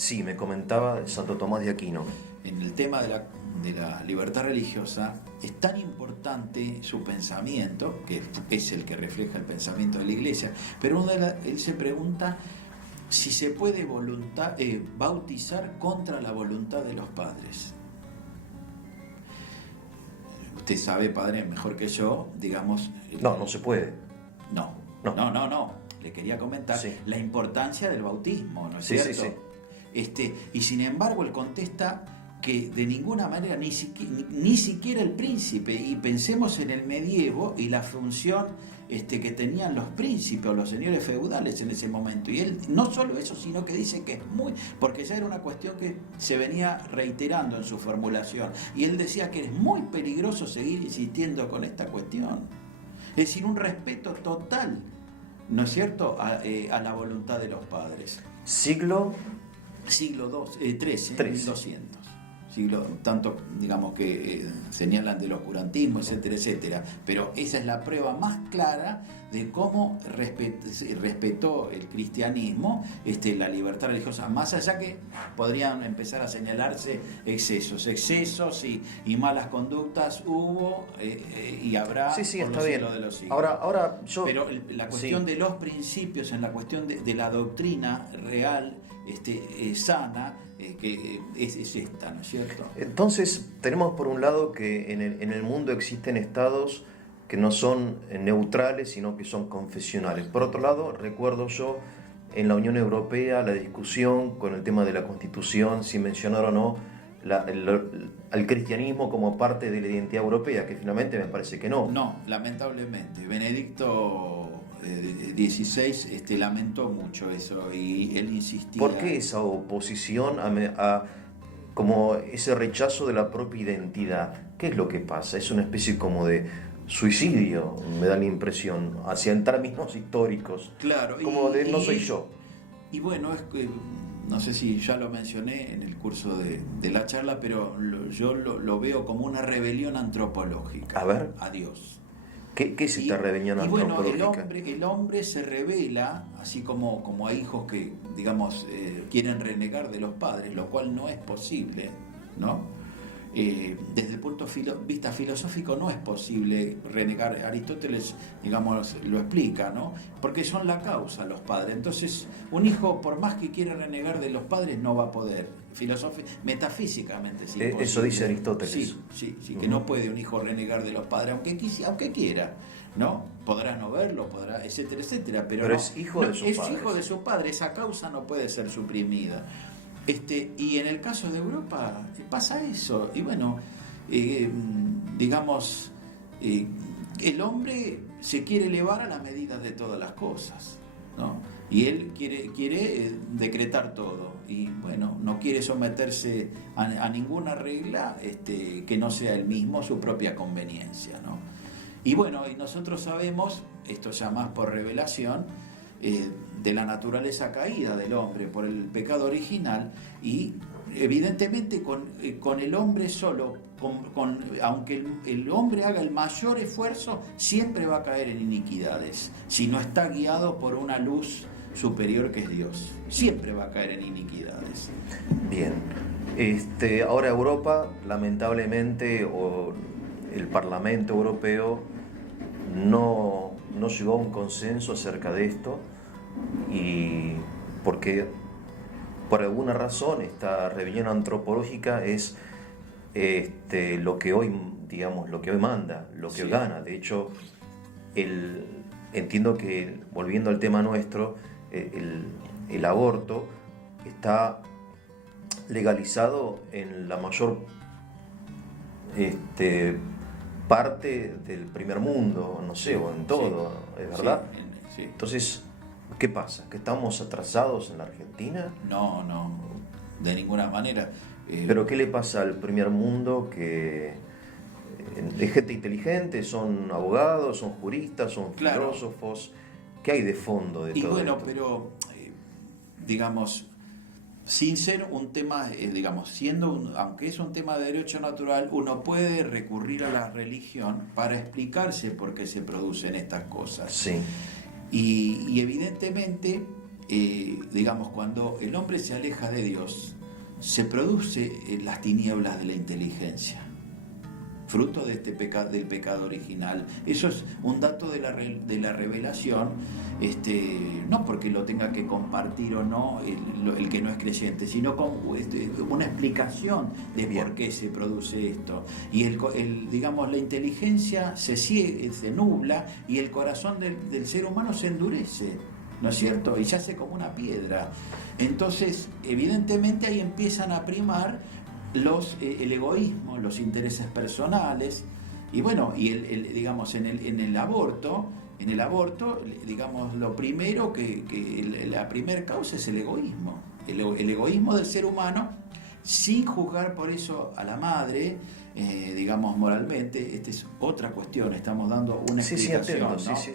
Sí, me comentaba Santo Tomás de Aquino. En el tema de la libertad religiosa, es tan importante su pensamiento, que es el que refleja el pensamiento de la Iglesia, pero él se pregunta si se puede bautizar contra la voluntad de los padres. Usted sabe, padre, mejor que yo, digamos... No, no se puede. No. Le quería comentar la importancia del bautismo, ¿no es cierto? Sí. Y sin embargo él contesta que de ninguna manera, ni siquiera el príncipe, y pensemos en el medievo y la función que tenían los príncipes o los señores feudales en ese momento. Y él no solo eso, sino que dice que es porque ya era una cuestión que se venía reiterando en su formulación. Y él decía que es muy peligroso seguir insistiendo con esta cuestión. Es decir, un respeto total, ¿no es cierto?, a la voluntad de los padres. Siglo XIII, 1200. Tanto, digamos, que señalan del oscurantismo, etcétera, etcétera. Pero esa es la prueba más clara de cómo respetó el cristianismo la libertad religiosa. Más allá que podrían empezar a señalarse excesos y malas conductas hubo y habrá por está bien. De los siglos. Ahora yo... Pero la cuestión de los principios, en la cuestión de la doctrina real, sana, que es esta, ¿no es cierto? Entonces, tenemos por un lado que en el mundo existen estados que no son neutrales, sino que son confesionales. Por otro lado, recuerdo yo en la Unión Europea la discusión con el tema de la Constitución, si mencionar o no al cristianismo como parte de la identidad europea, que finalmente me parece que no. No, lamentablemente. Benedicto XVI lamentó mucho eso y él insistía... ¿Por qué esa oposición a como ese rechazo de la propia identidad? ¿Qué es lo que pasa? Es una especie como de suicidio, me da la impresión, hacia en términos históricos. Claro. Como de no soy yo. Y bueno, es que no sé si ya lo mencioné en el curso de la charla, pero yo lo veo como una rebelión antropológica. A ver. A Dios. ¿Qué es esta rebelión antropológica? Bueno, el hombre se revela, así como hay hijos que, digamos, quieren renegar de los padres, lo cual no es posible, ¿no? Desde el punto de vista filosófico no es posible renegar. Aristóteles, digamos, lo explica, ¿no? Porque son la causa los padres. Entonces, un hijo, por más que quiera renegar de los padres, no va a poder. Metafísicamente, sí. Eso dice Aristóteles. Sí, que no puede un hijo renegar de los padres, aunque quiera, ¿no? Podrá no verlo, etcétera, etcétera. Pero no, es hijo de su padre. Es hijo de su padre. Esa causa no puede ser suprimida. Y en el caso de Europa pasa eso. Y bueno, digamos, el hombre se quiere elevar a la medida de todas las cosas, ¿no? Y él quiere decretar todo. Y bueno, no quiere someterse a ninguna regla que no sea él mismo su propia conveniencia, ¿no? Y bueno, y nosotros sabemos, esto ya más por revelación, de la naturaleza caída del hombre por el pecado original, y evidentemente con el hombre solo, aunque el hombre haga el mayor esfuerzo, siempre va a caer en iniquidades si no está guiado por una luz superior que es Dios. Siempre va a caer en iniquidades. Bien. Ahora Europa, lamentablemente, o el Parlamento Europeo no llegó a un consenso acerca de esto, y porque por alguna razón esta rebelión antropológica es lo que hoy, digamos, lo que hoy manda, lo que hoy gana. De hecho, entiendo que, volviendo al tema nuestro, el aborto está legalizado en la mayor parte del primer mundo, no sé, o en todo, ¿es verdad? Sí. Entonces, ¿qué pasa? ¿Que estamos atrasados en la Argentina? No, de ninguna manera. ¿Pero qué le pasa al primer mundo que es gente inteligente, son abogados, son juristas, son filósofos? ¿Qué hay de fondo de todo esto? Y bueno, pero digamos, sin ser un tema, aunque es un tema de derecho natural, uno puede recurrir a la religión para explicarse por qué se producen estas cosas. Sí. Y evidentemente digamos, cuando el hombre se aleja de Dios, se produce las tinieblas de la inteligencia, fruto de del pecado original. Eso es un dato de la revelación, no porque lo tenga que compartir o no el que no es creyente, sino con una explicación de por qué se produce esto. Y digamos, la inteligencia se nubla y el corazón del ser humano se endurece, ¿no es cierto? Y se hace como una piedra. Entonces, evidentemente ahí empiezan a primar el egoísmo, los intereses personales, y bueno, y digamos, en el aborto, digamos, lo primero la primer causa es el egoísmo, el egoísmo del ser humano, sin juzgar por eso a la madre, digamos, moralmente. Esta es otra cuestión, estamos dando una explicación, sí, ¿no? sí.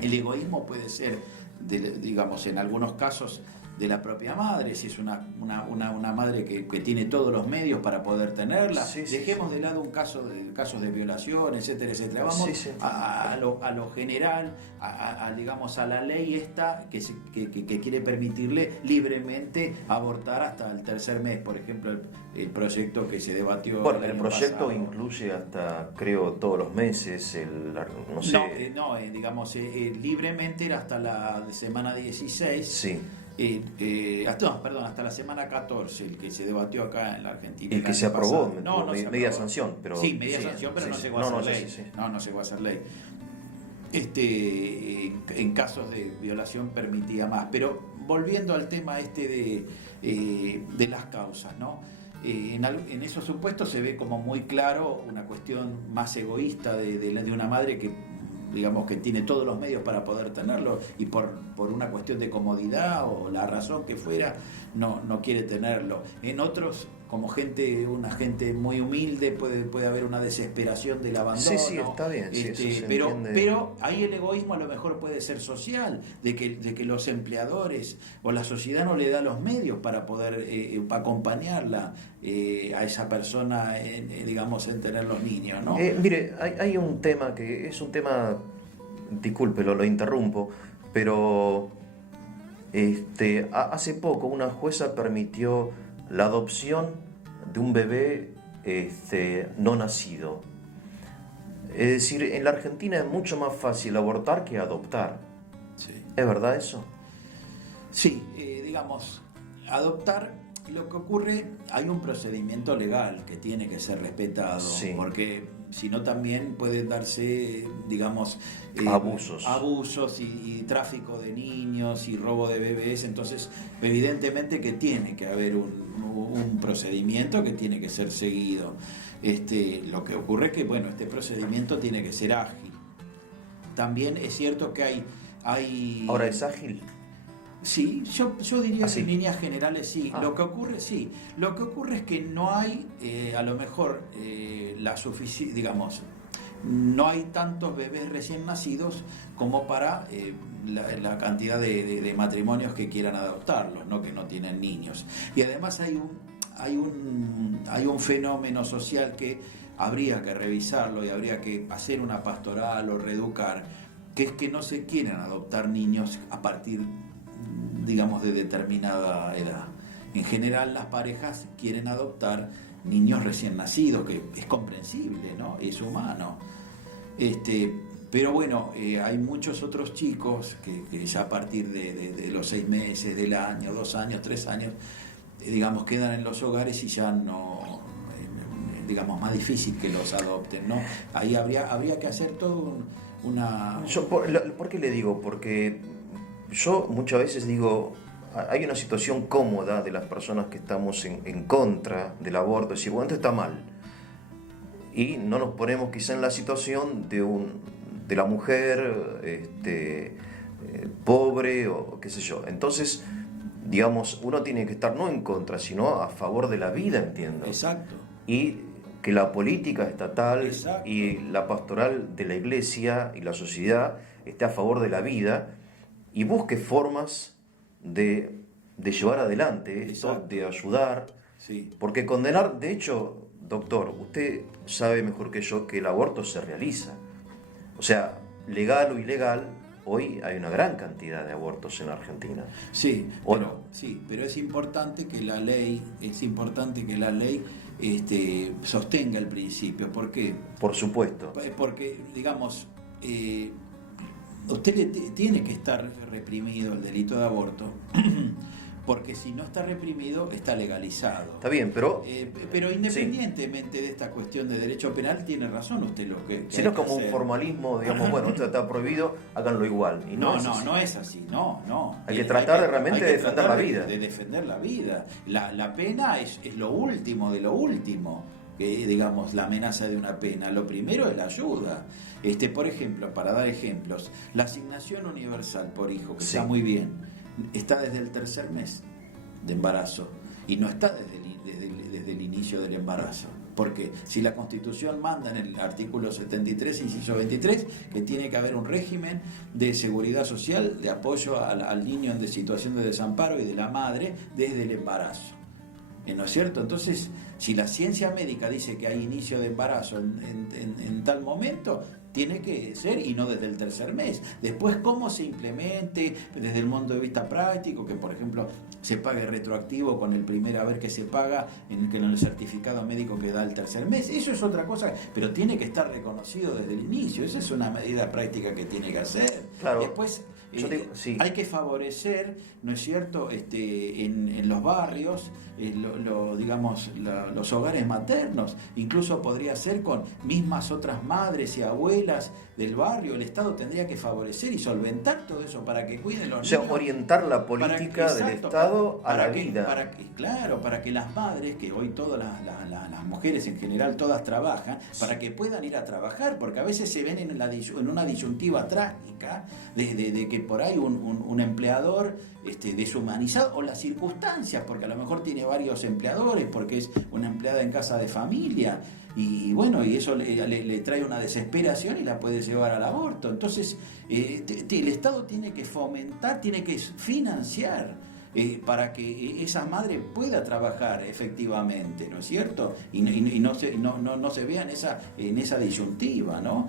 El egoísmo puede ser, digamos, en algunos casos, de la propia madre, si es una madre que tiene todos los medios para poder tenerla. Dejemos de lado casos de violación, etcétera, etcétera. Vamos a lo general, digamos, a la ley esta que quiere permitirle libremente abortar hasta el tercer mes, por ejemplo, el proyecto que se debatió. Bueno, el proyecto pasado incluye hasta, creo, todos los meses, no sé. Digamos, libremente era hasta la semana 16. Sí. Hasta la semana 14, el que se debatió acá en la Argentina. El que se aprobó, media sanción. Pero, sanción, pero no llegó a ser ley. No llegó a ser ley. En casos de violación permitía más. Pero volviendo al tema de las causas, ¿no? En esos supuestos se ve como muy claro una cuestión más egoísta de una madre que, digamos, que tiene todos los medios para poder tenerlo y por una cuestión de comodidad o la razón que fuera, no quiere tenerlo. En otros, como una gente muy humilde, puede haber una desesperación del abandono. Sí, está bien. Pero ahí el egoísmo a lo mejor puede ser social, de que los empleadores o la sociedad no le da los medios para poder acompañarla a esa persona, digamos, en tener los niños, ¿no? Mire, hay un tema que es un tema, disculpe, lo interrumpo, pero hace poco una jueza permitió la adopción de un bebé no nacido. Es decir, en la Argentina es mucho más fácil abortar que adoptar. Sí. ¿Es verdad eso? Sí, digamos, adoptar, lo que ocurre, hay un procedimiento legal que tiene que ser respetado, porque si no también pueden darse, digamos, abusos y tráfico de niños y robo de bebés. Entonces, evidentemente que tiene que haber un procedimiento que tiene que ser seguido. Lo que ocurre es que, bueno, este procedimiento tiene que ser ágil. También es cierto que hay... ¿Ahora es ágil? Sí, yo diría que en líneas generales sí. Lo que ocurre es que no hay, a lo mejor, digamos, no hay tantos bebés recién nacidos como para la cantidad de matrimonios que quieran adoptarlos, ¿no? Que no tienen niños. Y además hay un fenómeno social que habría que revisarlo y habría que hacer una pastoral o reeducar, que es que no se quieren adoptar niños a partir, digamos, de determinada edad. En general las parejas quieren adoptar niños recién nacidos, que es comprensible, ¿no? Es humano. Pero bueno, hay muchos otros chicos que ya a partir de los 6 meses, del año, 2 años, 3 años, digamos, quedan en los hogares y ya no, digamos, más difícil que los adopten, ¿no? Ahí habría que hacer todo una... ¿Por qué le digo? Porque yo muchas veces digo, hay una situación cómoda de las personas que estamos en contra del aborto, es decir, bueno, esto está mal. Y no nos ponemos quizá en la situación de la mujer pobre o qué sé yo. Entonces, digamos, uno tiene que estar no en contra, sino a favor de la vida, entiendo. Exacto. Y que la política estatal Exacto. y la pastoral de la iglesia y la sociedad esté a favor de la vida y busque formas de llevar adelante esto, Exacto. de ayudar. Sí. Porque condenar, de hecho, doctor, usted sabe mejor que yo que el aborto se realiza. O sea, legal o ilegal, hoy hay una gran cantidad de abortos en Argentina. Sí, ¿O pero, no? sí, pero es importante que la ley, sostenga el principio. ¿Por qué? Por supuesto. Porque, digamos, usted tiene que estar reprimido el delito de aborto, porque si no está reprimido, está legalizado. Está bien, pero... Pero independientemente de esta cuestión de derecho penal, tiene razón usted lo que Si no es como un hacer. formalismo, digamos, bueno, esto está prohibido, háganlo igual. Y no, No es así, no. Hay que tratar realmente de defender la vida. De defender la vida. La pena es lo último de lo último, digamos, la amenaza de una pena. Lo primero es la ayuda. Por ejemplo, para dar ejemplos, la asignación universal por hijo, que Sí. está muy bien, está desde el tercer mes de embarazo y no está desde el inicio del embarazo. Porque si la Constitución manda en el artículo 73, inciso 23, que tiene que haber un régimen de seguridad social, de apoyo al niño en situación de desamparo y de la madre desde el embarazo. ¿No es cierto? Entonces, si la ciencia médica dice que hay inicio de embarazo en tal momento, tiene que ser, y no desde el tercer mes. Después, cómo se implemente desde el punto de vista práctico, que por ejemplo se pague retroactivo con el primer haber que se paga en el certificado médico que da el tercer mes, eso es otra cosa, pero tiene que estar reconocido desde el inicio. Esa es una medida práctica que tiene que hacer. Claro. Después, Sí. hay que favorecer, ¿no es cierto?, en los barrios, digamos, los hogares maternos. Incluso podría ser con mismas otras madres y abuelas del barrio. El Estado tendría que favorecer y solventar todo eso para que cuiden los O sea, niños. orientar la política del Estado a la vida. Para que las madres, que hoy todas las mujeres en general todas trabajan, para que puedan ir a trabajar, porque a veces se ven en una disyuntiva trágica de que por ahí un empleador deshumanizado, o las circunstancias, porque a lo mejor tiene varios empleadores, porque es una empleada en casa de familia, y bueno, y eso le trae una desesperación y la puede llevar al aborto. Entonces, el Estado tiene que fomentar, tiene que financiar para que esa madre pueda trabajar efectivamente, ¿no es cierto? Y no se vea en esa disyuntiva, ¿no?